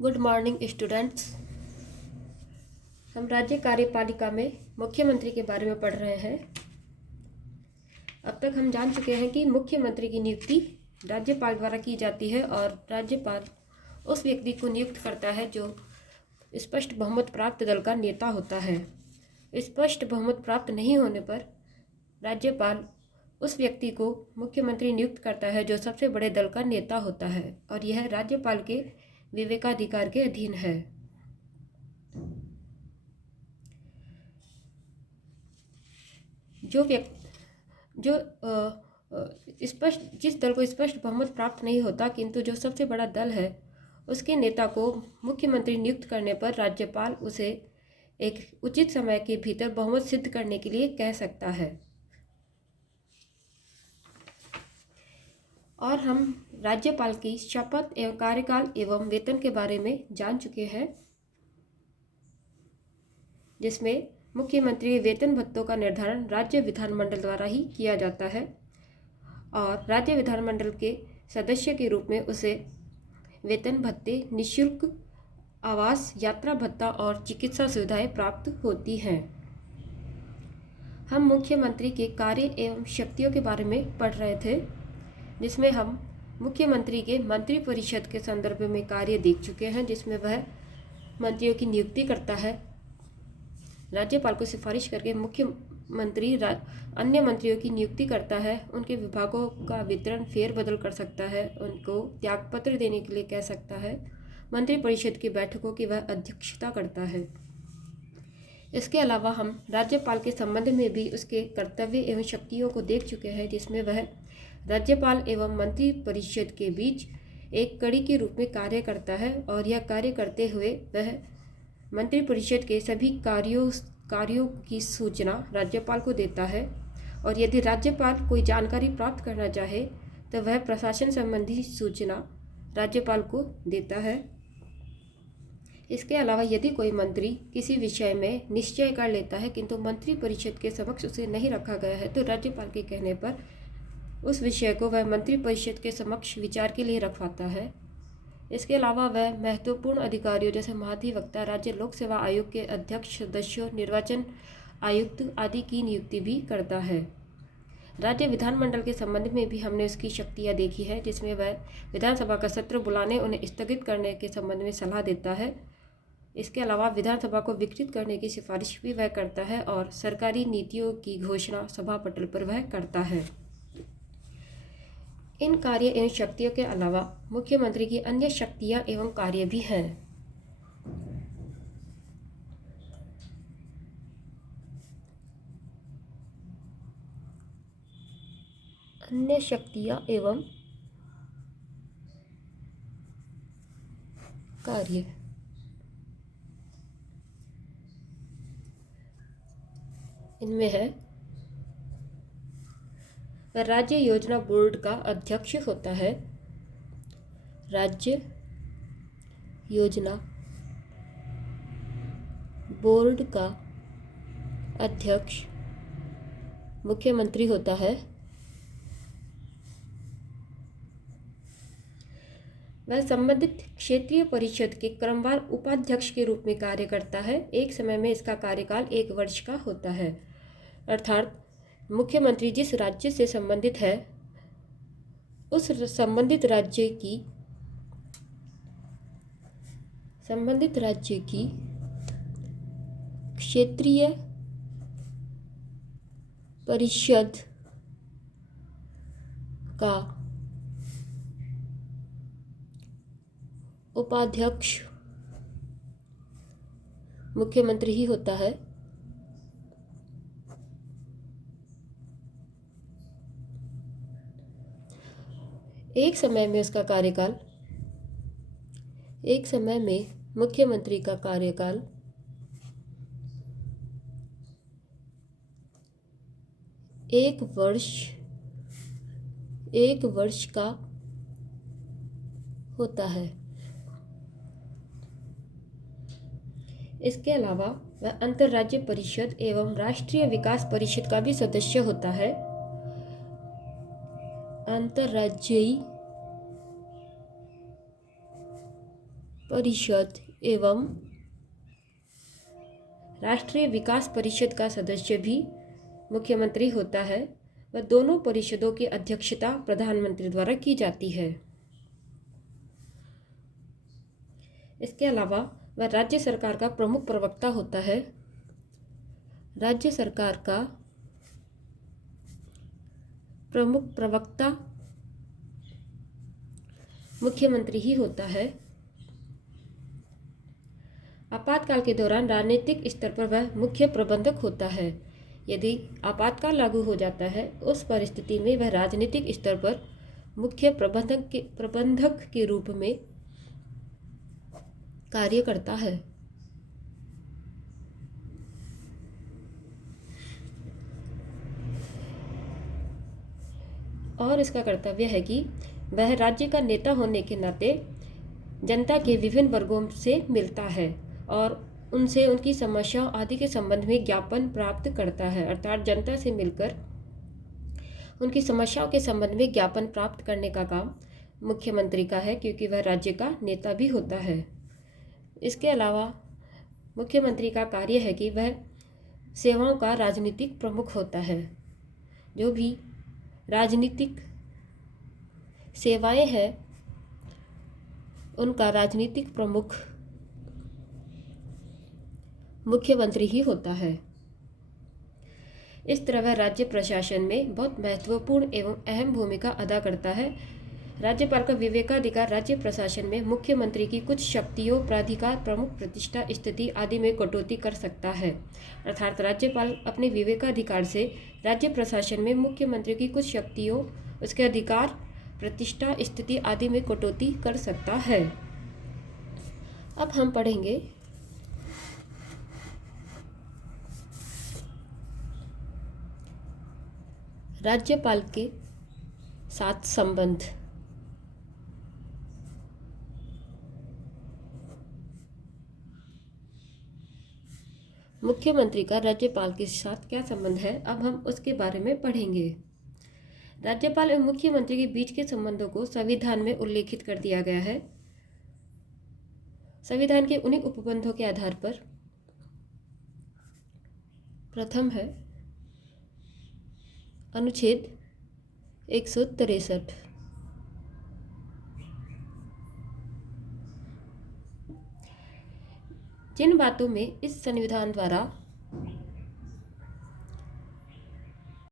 Good morning students. हम राज्य कार्यपालिका में मुख्यमंत्री के बारे में पढ़ रहे हैं। अब तक हम जान चुके हैं कि मुख्यमंत्री की नियुक्ति राज्यपाल द्वारा की जाती है और राज्यपाल उस व्यक्ति को नियुक्त करता है जो स्पष्ट बहुमत प्राप्त दल का नेता होता है। स्पष्ट बहुमत प्राप्त नहीं होने पर राज्यपाल उस व्यक्ति को मुख्यमंत्री नियुक्त करता है जो सबसे बड़े दल का नेता होता है और यह राज्यपाल के विवेकाधिकार के अधीन है। जिस दल को स्पष्ट बहुमत प्राप्त नहीं होता किंतु जो सबसे बड़ा दल है उसके नेता को मुख्यमंत्री नियुक्त करने पर राज्यपाल उसे एक उचित समय के भीतर बहुमत सिद्ध करने के लिए कह सकता है। और हम राज्यपाल की शपथ एवं कार्यकाल एवं वेतन के बारे में जान चुके हैं, जिसमें मुख्यमंत्री वेतन भत्तों का निर्धारण राज्य विधानमंडल द्वारा ही किया जाता है और राज्य विधानमंडल के सदस्य के रूप में उसे वेतन भत्ते, निःशुल्क आवास, यात्रा भत्ता और चिकित्सा सुविधाएं प्राप्त होती हैं। हम मुख्यमंत्री के कार्य एवं शक्तियों के बारे में पढ़ रहे थे, जिसमें हम मुख्यमंत्री के मंत्रिपरिषद के संदर्भ में कार्य देख चुके हैं, जिसमें वह मंत्रियों की नियुक्ति करता है। राज्यपाल को सिफारिश करके मुख्यमंत्री अन्य मंत्रियों की नियुक्ति करता है, उनके विभागों का वितरण फेरबदल कर सकता है, उनको त्यागपत्र देने के लिए कह सकता है। मंत्रिपरिषद की बैठकों की वह अध्यक्षता करता है। इसके अलावा हम राज्यपाल के संबंध में भी उसके कर्तव्य एवं शक्तियों को देख चुके हैं, जिसमें वह राज्यपाल एवं मंत्रिपरिषद के बीच एक कड़ी के रूप में कार्य करता है और यह कार्य करते हुए वह मंत्रिपरिषद के सभी कार्यों की सूचना राज्यपाल को देता है और यदि राज्यपाल कोई जानकारी प्राप्त करना चाहे तो वह प्रशासन संबंधी सूचना राज्यपाल को देता है। इसके अलावा यदि कोई मंत्री किसी विषय में निश्चय कर लेता है किंतु मंत्रिपरिषद के समक्ष उसे नहीं रखा गया है तो राज्यपाल के कहने पर उस विषय को वह मंत्रिपरिषद के समक्ष विचार के लिए रखवाता है। इसके अलावा वह महत्वपूर्ण अधिकारियों जैसे महाधिवक्ता, राज्य लोक सेवा आयोग के अध्यक्ष, सदस्यों, निर्वाचन आयुक्त आदि की नियुक्ति भी करता है। राज्य विधानमंडल के संबंध में भी हमने उसकी शक्तियाँ देखी है, जिसमें वह विधानसभा का सत्र बुलाने, उन्हें स्थगित करने के संबंध में सलाह देता है। इसके अलावा विधानसभा को विकृत करने की सिफारिश भी वह करता है और सरकारी नीतियों की घोषणा सभा पटल पर वह करता है। इन कार्य एवं शक्तियों के अलावा मुख्यमंत्री की अन्य शक्तियां एवं कार्य भी हैं। अन्य शक्तियां एवं कार्य इनमें है, राज्य योजना बोर्ड का अध्यक्ष होता है। राज्य योजना बोर्ड का अध्यक्ष मुख्यमंत्री होता है। वह संबंधित क्षेत्रीय परिषद के क्रमवार उपाध्यक्ष के रूप में कार्य करता है। एक समय में इसका कार्यकाल 1 वर्ष का होता है। अर्थात मुख्यमंत्री जिस राज्य से संबंधित है उस संबंधित राज्य की क्षेत्रीय परिषद का उपाध्यक्ष मुख्यमंत्री ही होता है। एक समय में मुख्यमंत्री का कार्यकाल 1 वर्ष का होता है। इसके अलावा वह अंतर्राज्य परिषद एवं राष्ट्रीय विकास परिषद का भी सदस्य होता है। अंतर्राज्यीय परिषद एवं राष्ट्रीय विकास परिषद का सदस्य भी मुख्यमंत्री होता है। वह दोनों परिषदों की अध्यक्षता प्रधानमंत्री द्वारा की जाती है। इसके अलावा वह राज्य सरकार का प्रमुख प्रवक्ता होता है। राज्य सरकार का प्रमुख प्रवक्ता मुख्यमंत्री ही होता है। आपातकाल के दौरान राजनीतिक स्तर पर वह मुख्य प्रबंधक होता है। यदि आपातकाल लागू हो जाता है, उस परिस्थिति में वह राजनीतिक स्तर पर मुख्य प्रबंधक के रूप में कार्य करता है। और इसका कर्तव्य है कि वह राज्य का नेता होने के नाते जनता के विभिन्न वर्गों से मिलता है और उनसे उनकी समस्याओं आदि के संबंध में ज्ञापन प्राप्त करता है। अर्थात जनता से मिलकर उनकी समस्याओं के संबंध में ज्ञापन प्राप्त करने का काम मुख्यमंत्री का है, क्योंकि वह राज्य का नेता भी होता है। इसके अलावा मुख्यमंत्री का कार्य है कि वह सेवाओं का राजनीतिक प्रमुख होता है। जो भी राजनीतिक सेवाएं हैं, उनका राजनीतिक प्रमुख मुख्यमंत्री ही होता है। इस तरह वह राज्य प्रशासन में बहुत महत्वपूर्ण एवं अहम भूमिका अदा करता है। राज्यपाल का विवेकाधिकार राज्य प्रशासन में मुख्यमंत्री की कुछ शक्तियों, प्राधिकार, प्रमुख प्रतिष्ठा, स्थिति आदि में कटौती कर सकता है। अर्थात राज्यपाल अपने विवेकाधिकार से राज्य प्रशासन में मुख्यमंत्री की कुछ शक्तियों, उसके अधिकार, प्रतिष्ठा, स्थिति आदि में कटौती कर सकता है। अब हम पढ़ेंगे राज्यपाल के साथ संबंध। मुख्यमंत्री का राज्यपाल के साथ क्या संबंध है, अब हम उसके बारे में पढ़ेंगे। राज्यपाल एवं मुख्यमंत्री के बीच के संबंधों को संविधान में उल्लेखित कर दिया गया है। संविधान के उन्हीं उपबंधों के आधार पर प्रथम है अनुच्छेद 163। जिन बातों में इस संविधान द्वारा